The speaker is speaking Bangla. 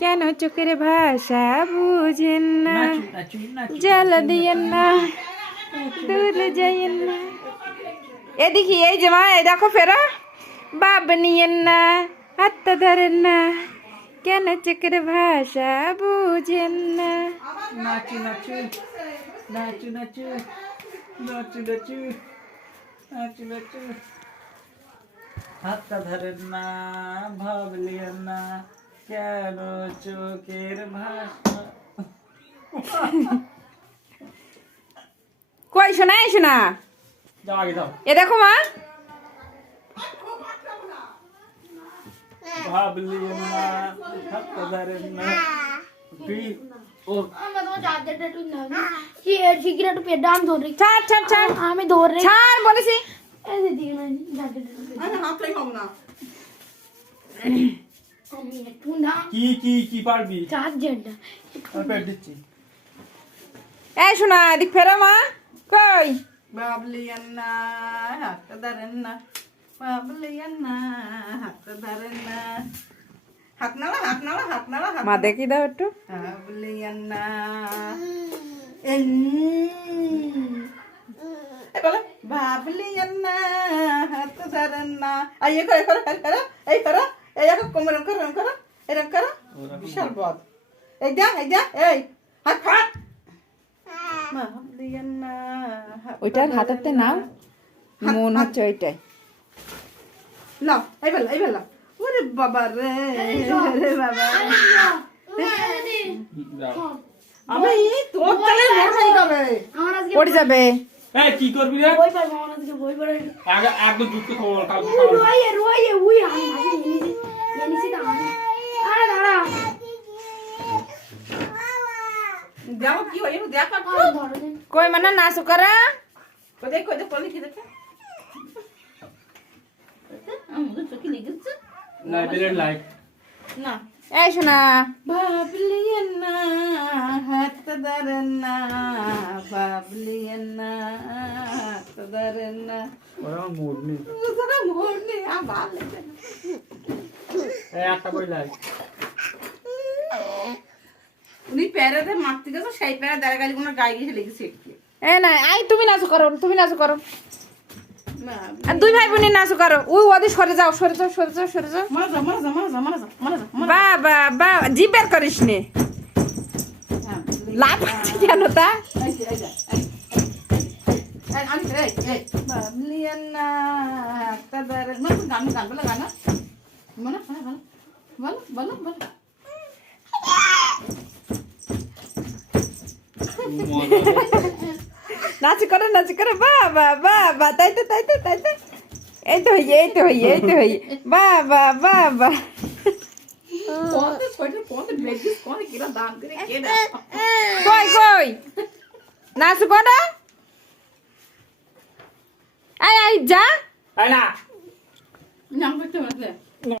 কেন চোখের ভাষা বুঝেন না, জ্বালা দিয়েন না, দূরে যাইয়েন না। এদিকে এই যে মা, এই দেখো ফেরা, বাপ নিয়েন না, হাতটা ধরেন না, কেন চোখের ভাষা বুঝেন না। নাচু নাচু নাচু নাচু নাচু নাচু নাচু নাচু, হাতটা ধরেন না, ভাবলেন না, কেন চোখের ভাষা। কই শোনা, এই শোনা, যাও আগে যাও। এ দেখো মা, ভাবলেন না, হাতটা ধরেন না, ও ছাড় ছাড় ছাড়, আমি ধরে ছাড় বলেছি। কি কি কি পারবি? চার্জারটা আমি পেট দিচ্ছি। এই শোনা, এদিক ফেরা মা, কই বাবলিয়ান না, হাতটা ধরেন না, বাবলিয়ান না, হাতটা ধরেন না, হাত নাড়া, হাত নাড়া, হাত নাড়া, হাত মা দেখি দাও একটু। বাবলিয়ান না, এই বলে বাবলিয়ান না, হাতটা ধরেন না। আর এই করো, করো, করো, এই করো, এই দেখো কোমর এরকম করো, এরকম করো, এরকম করো, বিশাল বদ। এই যা, এই যা, এই হাত ফাট। বাবলিয়ান না, ওইটার হাতেতে নাও, মন হচ্ছে ওইটাই। লাও, এই বেলা, এই বেলা। ওরে বাবা রে, রে বাবা। আমি তোর তালে মর নাই তবে। আমার আজকে পড়ে যাবে। এই কি করবি রে? বই পাবো, আমার আজকে বই পড়ে আগে একদম যুক্ত খবর কাল রয়ে রয়ে উই আমি ভাষা এনেছি তা আমি আরে দাঁড়া যাও কি হয় একটু দেখা তো। ধরো দেন কই মানে নাচু করা, কোথায় কোথায় পলি কি দেখে? আমাদের চোখে লেগেছে লাইব্রেরির লাইট। না। এই শোনা, বাবলিয়ান না, হাত ধরেন না, বাবলিয়ান না, হাত ধরেন না। ওরা আমার মুড নেই। তোরা মোর নেই, ভালো লাগে না। এই একটা বই লাই। উনি প্যারাতে মারতে গেছে, সেই প্যারা দাঁড়াগালি কোনো গায়ে গিয়ে লেগেছে একটু। এ না, আই তুমি নাচু করো, তুমি নাচু করো, না, আর দুই ভাই বোনের নাচু করো। ওই ওদের সরে যাও, সরে যাও, সরে যাও, সরে যাও। মারা যা, মারা যা, মারা যা, মারা যা, মারা যা, মারা যা। বা বা বা, জিভ বের করিস নে, হ্যাঁ, লাভ আছে কেন তা? এই যে, এই যে, এই, আমি এই, এই, বাবলিয়ান না, হাতটা ধরে, না তো গান গান বলে গান না, বলো, বলো, বলো, বলো, বলো। নাচু করো, নাচু করো, বা বা বা বা, তাই তো, তাই তো, তাই তো। এই তো হইয়ে, এই তো হইয়ে, এই তো হইয়ে, বা বা বা বা। পথে ছয়টা পথে বেজিস কোনে কিরা দান করে কে না। কই কই নাচু করো, আই আই যা। এই না। নাম করতে পারলে